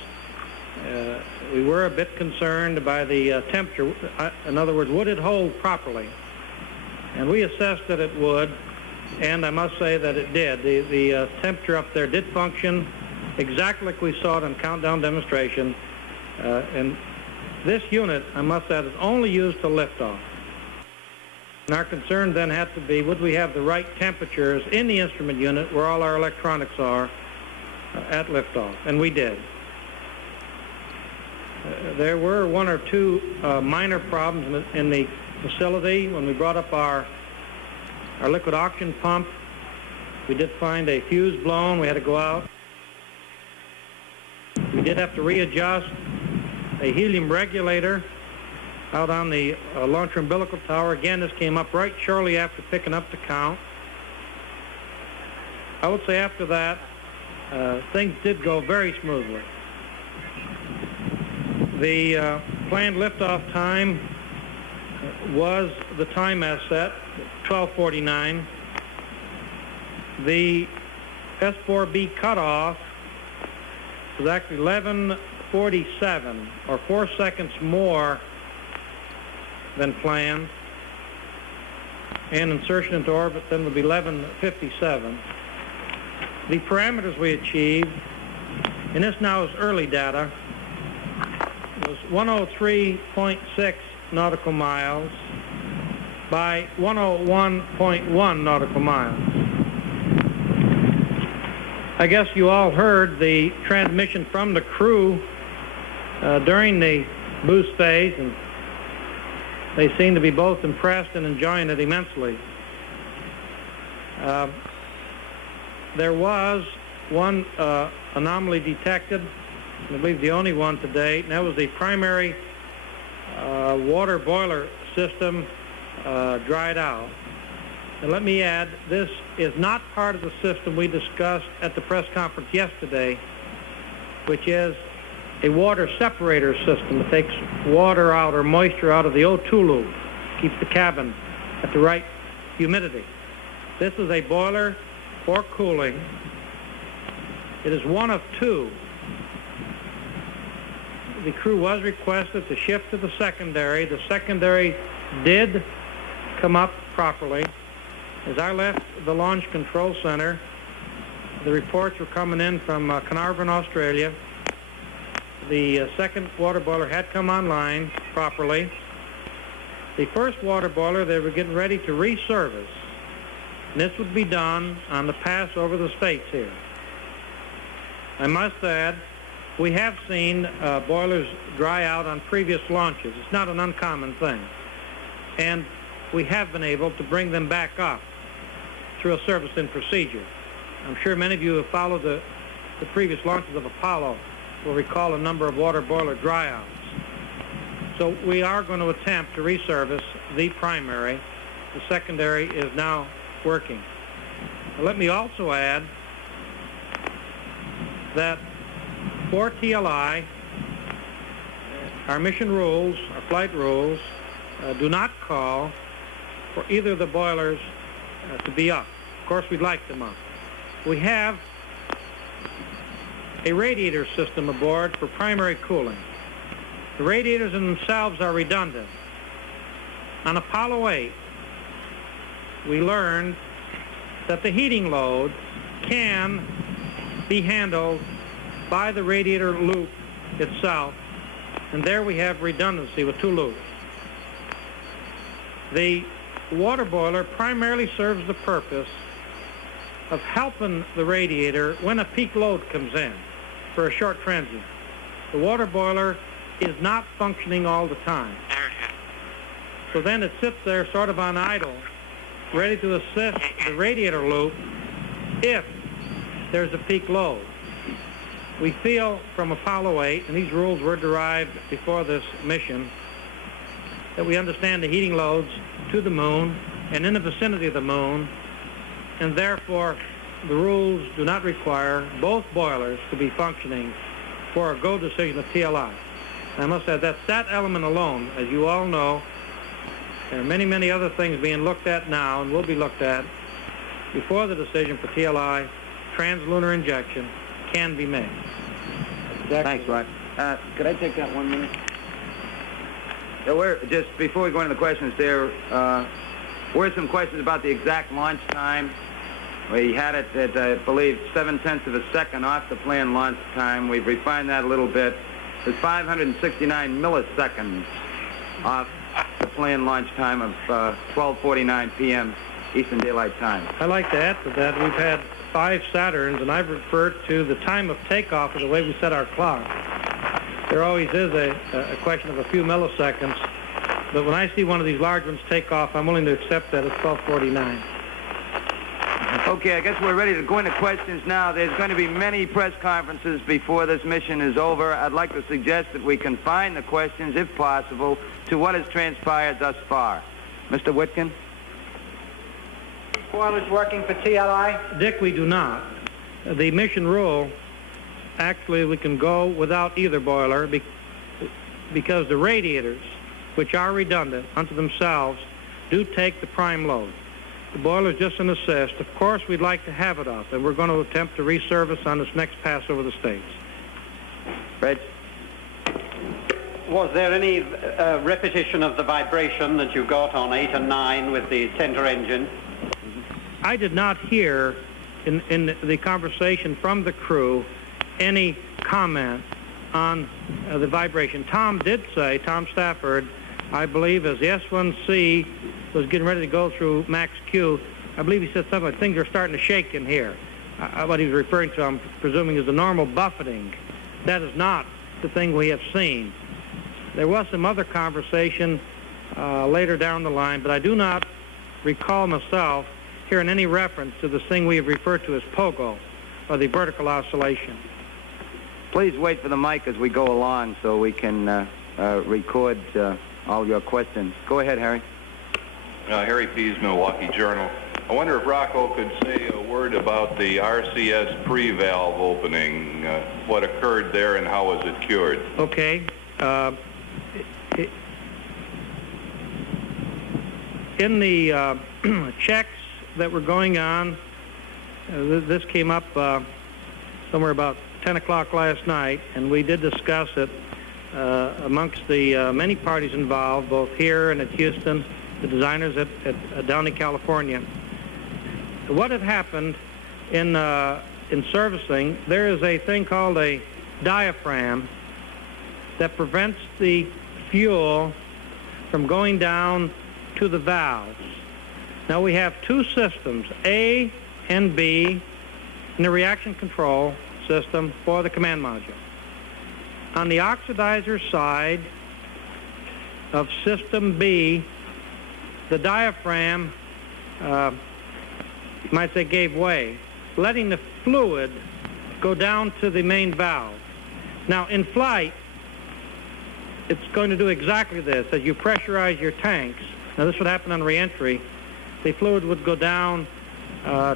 we were a bit concerned by the temperature. In other words, would it hold properly? And we assessed that it would, and I must say that it did. The temperature up there did function exactly like we saw it on countdown demonstration. And this unit, I must add, is only used to liftoff. And our concern then had to be, would we have the right temperatures in the instrument unit where all our electronics are at liftoff? And we did. There were one or two minor problems in the facility. When we brought up our liquid oxygen pump, we did find a fuse blown. We had to go out. We did have to readjust a helium regulator out on the launcher umbilical tower. Again, this came up right shortly after picking up the count. I would say after that, things did go very smoothly. The planned liftoff time was the time as set, 12:49. The S4B cutoff was actually 11:47, or 4 seconds more than planned. And insertion into orbit then would be 11:57. The parameters we achieved, and this now is early data, was 103.6 nautical miles by 101.1 nautical miles. I guess you all heard the transmission from the crew during the boost phase, and they seem to be both impressed and enjoying it immensely. There was one anomaly detected, I believe the only one to date, and that was the primary water boiler system dried out. And let me add, this is not part of the system we discussed at the press conference yesterday, which is a water separator system. It takes water out or moisture out of the O2 loop, keeps the cabin at the right humidity. This is a boiler for cooling. It is one of two. The crew was requested to shift to the secondary. The secondary did come up properly. As I left the Launch Control Center, the reports were coming in from Carnarvon, Australia. The second water boiler had come online properly. The first water boiler they were getting ready to reservice. And this would be done on the pass over the States here. I must add, we have seen boilers dry out on previous launches. It's not an uncommon thing. And we have been able to bring them back up through a servicing procedure. I'm sure many of you who have followed the previous launches of Apollo will recall a number of water boiler dryouts. So we are going to attempt to reservice the primary. The secondary is now working. Now, let me also add that for TLI, our mission rules, our flight rules, do not call for either of the boilers to be up. Of course, we'd like them up. We have a radiator system aboard for primary cooling. The radiators in themselves are redundant. On Apollo 8, we learned that the heating load can be handled by the radiator loop itself, and there we have redundancy with two loops. The water boiler primarily serves the purpose of helping the radiator when a peak load comes in for a short transient. The water boiler is not functioning all the time. So then it sits there sort of on idle, ready to assist the radiator loop if there's a peak load. We feel from Apollo 8, and these rules were derived before this mission, that we understand the heating loads to the moon and in the vicinity of the moon, and therefore the rules do not require both boilers to be functioning for a go decision of TLI. And I must say that's that element alone. As you all know, there are many, many other things being looked at now and will be looked at before the decision for TLI, translunar injection, can be made. Thanks, Rod. Could I take that 1 minute? Just before we go into the questions, there were some questions about the exact launch time. We had it at, I believe, 7/10 of a second off the planned launch time. We've refined that a little bit. It's 569 milliseconds off the planned launch time of 12:49 p.m. Eastern Daylight Time. I'd like to add to that, we've had 5 Saturns, and I've referred to the time of takeoff as the way we set our clock. There always is a question of a few milliseconds, but when I see one of these large ones take off, I'm willing to accept that it's 12:49. Okay, I guess we're ready to go into questions now. There's going to be many press conferences before this mission is over. I'd like to suggest that we confine the questions, if possible, to what has transpired thus far. Mr. Whitkin? Boilers working for TLI? Dick, we do not. The mission rule, actually, we can go without either boiler because the radiators, which are redundant unto themselves, do take the prime load. The boiler is just an assist. Of course, we'd like to have it up, and we're going to attempt to reservice on this next pass over the States. Reg? Was there any repetition of the vibration that you got on 8 and 9 with the center engine? I did not hear in the conversation from the crew any comment on the vibration. Tom did say, Tom Stafford, I believe as the S1C was getting ready to go through Max Q, I believe he said something like things are starting to shake in here. What he was referring to, I'm presuming, is the normal buffeting. That is not the thing we have seen. There was some other conversation later down the line, but I do not recall myself hearing any reference to this thing we have referred to as POGO, or the vertical oscillation. Please wait for the mic as we go along so we can record all your questions. Go ahead, Harry. Harry Pease, Milwaukee Journal. I wonder if Rocco could say a word about the RCS pre-valve opening, what occurred there and how was it cured? Okay. In the checks that were going on, this came up somewhere about 10 o'clock last night, and we did discuss it amongst the many parties involved, both here and at Houston, the designers at Downey, California. What had happened in servicing, there is a thing called a diaphragm that prevents the fuel from going down to the valves. Now we have two systems, A and B, in the reaction control system for the command module. On the oxidizer side of system B, the diaphragm, you might say, gave way, letting the fluid go down to the main valve. Now in flight, it's going to do exactly this. As you pressurize your tanks, now this would happen on reentry, the fluid would go down